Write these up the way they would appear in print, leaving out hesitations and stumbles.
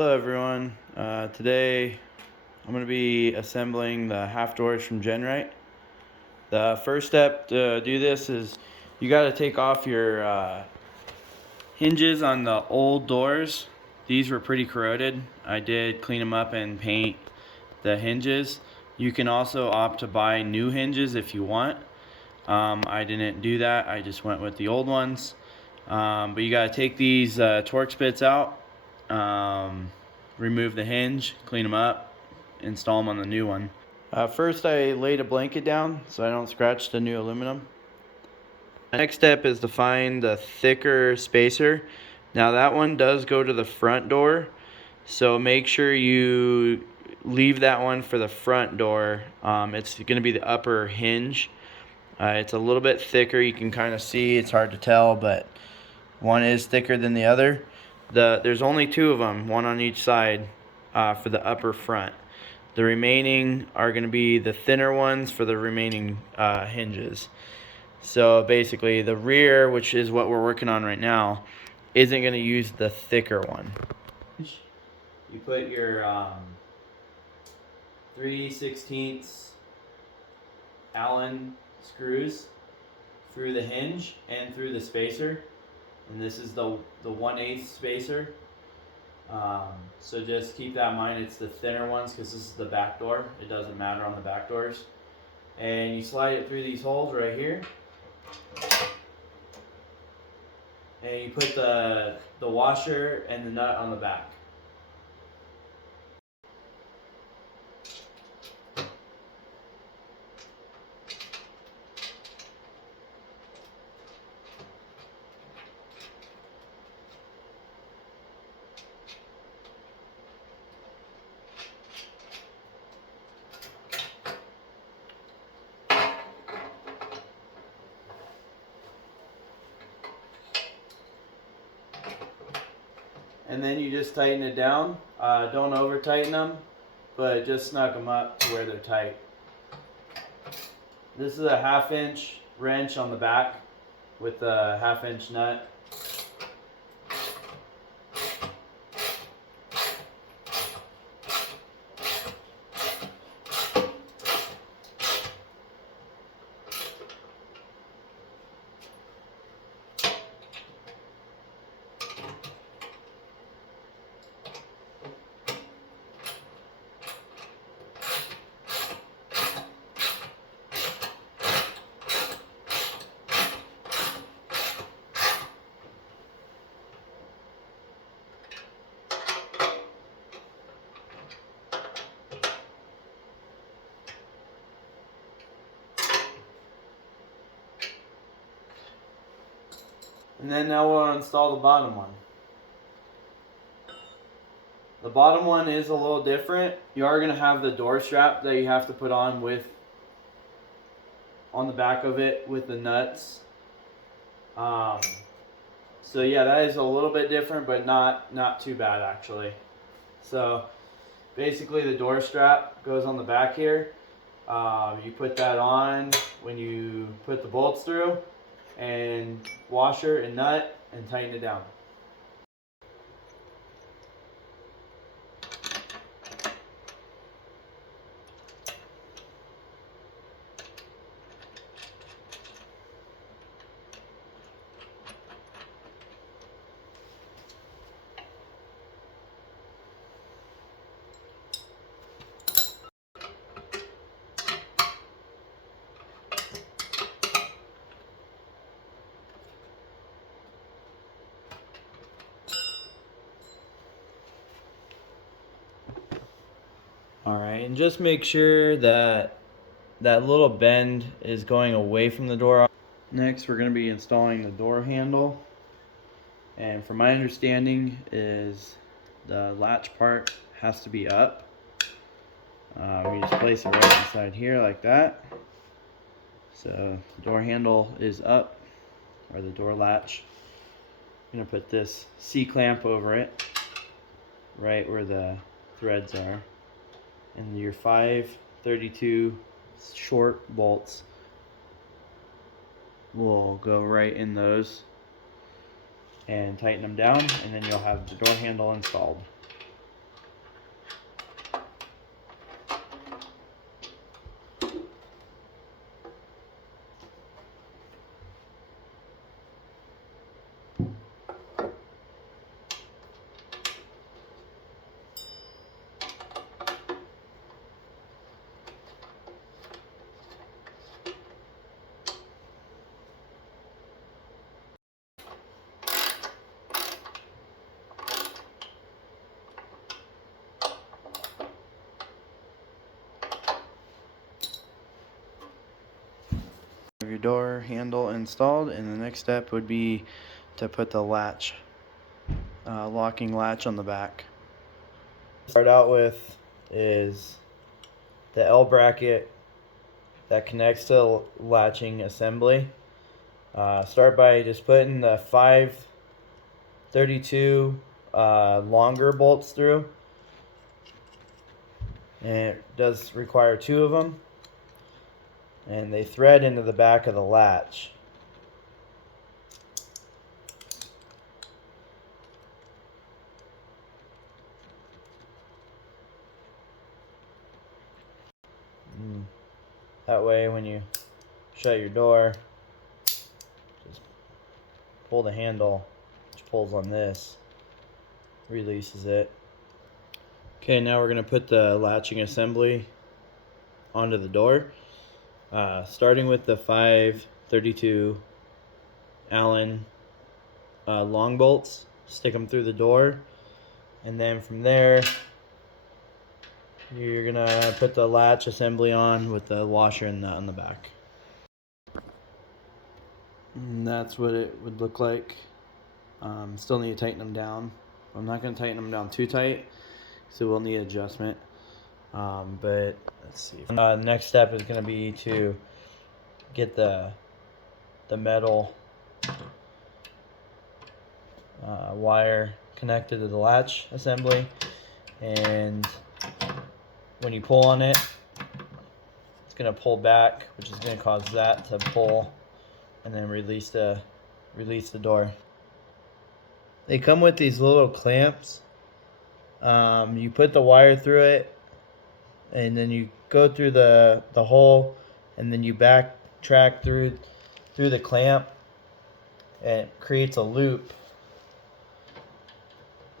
Hello everyone. Today I'm going to be assembling the half doors from GenRight. The first step to do this is you got to take off your hinges on the old doors. These were pretty corroded. I did clean them up and paint the hinges. You can also opt to buy new hinges if you want. I didn't do that. I just went with the old ones. But you got to take these Torx bits out. Remove the hinge, clean them up, install them on the new one. First I laid a blanket down so I don't scratch the new aluminum. The next step is to find the thicker spacer. Now that one does go to the front door, so make sure you leave that one for the front door. It's going to be the upper hinge. It's a little bit thicker, you can kind of see, it's hard to tell, but one is thicker than the other. There's only two of them, one on each side for the upper front. The remaining are going to be the thinner ones for the remaining hinges. So basically the rear, which is what we're working on right now, isn't going to use the thicker one. You put your 3/16 Allen screws through the hinge and through the spacer. And this is the 1/8 spacer. So just keep that in mind, it's the thinner ones because this is the back door. It doesn't matter on the back doors. And you slide it through these holes right here. And you put the washer and the nut on the back. And then you just tighten it down. Don't over tighten them, but just snug them up to where they're tight. This is a 1/2 inch wrench on the back with a 1/2 inch nut. And then now we'll install the bottom one. The bottom one is a little different. You are going to have the door strap that you have to put on the back of it with the nuts. So yeah, that is a little bit different, but not too bad actually. So basically the door strap goes on the back here. You put that on when you put the bolts through, and washer and nut and tighten it down. Alright, and just make sure that that little bend is going away from the door. Next, we're going to be installing the door handle. And from my understanding is the latch part has to be up. We just place it right inside here like that. So the door handle is up, or the door latch. I'm going to put this C-clamp over it, right where the threads are. And your 5/32 short bolts will go right in those and tighten them down, and then you'll have the door handle installed. your door handle installed, and the next step would be to put the latch, locking latch on the back. Start out with is the L bracket that connects to the latching assembly. Start by just putting the 532 longer bolts through, and it does require 2 of them, and they thread into the back of the latch. That way when you shut your door, just pull the handle, which pulls on this, releases it. Okay, now we're going to put the latching assembly onto the door, starting with the 532 Allen long bolts. Stick them through the door, and then from there you're gonna put the latch assembly on with the washer and nut on the back. And that's what it would look like. Still need to tighten them down. I'm not going to tighten them down too tight, so we'll need adjustment. But let's see. Next step is going to be to get the metal wire connected to the latch assembly, and when you pull on it, it's going to pull back, which is going to cause that to pull and then release the door. They come with these little clamps. You put the wire through it, and then you go through the hole, and then you backtrack through the clamp, and it creates a loop.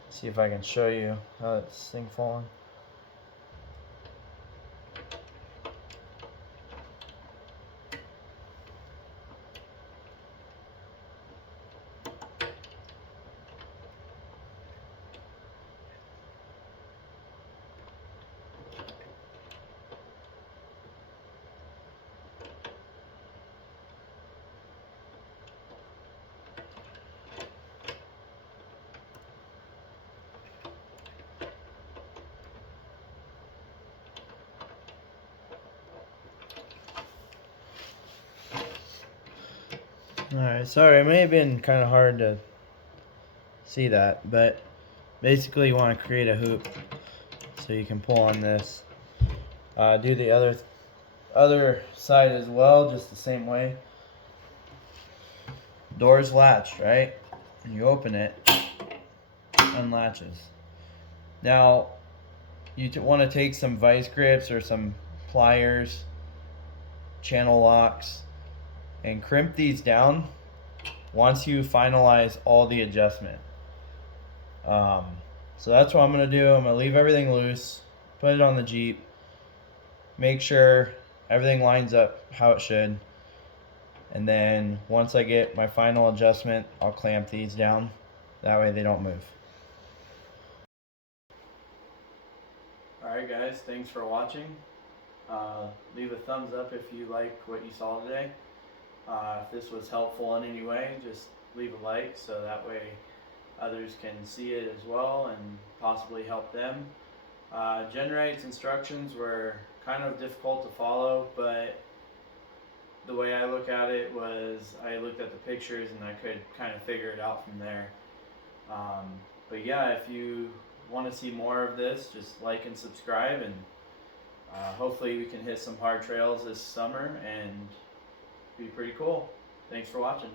See if I can show you how this thing falling. Alright, sorry, it may have been kind of hard to see that, but basically you want to create a hoop so you can pull on this. Do the other side as well, just the same way. Door's latched, right? And you open it, unlatches. Now, you want to take some vice grips or some pliers, channel locks, and crimp these down once you finalize all the adjustment. So that's what I'm going to do. I'm going to leave everything loose, put it on the Jeep, make sure everything lines up how it should, and then once I get my final adjustment, I'll clamp these down. That way they don't move. Alright guys, thanks for watching. Leave a thumbs up if you like what you saw today. If this was helpful in any way, just leave a like so that way others can see it as well and possibly help them. GenRight's instructions were kind of difficult to follow, but the way I look at it was I looked at the pictures and I could kind of figure it out from there. But yeah, if you want to see more of this, just like and subscribe, and hopefully we can hit some hard trails this summer and be pretty cool. Thanks for watching.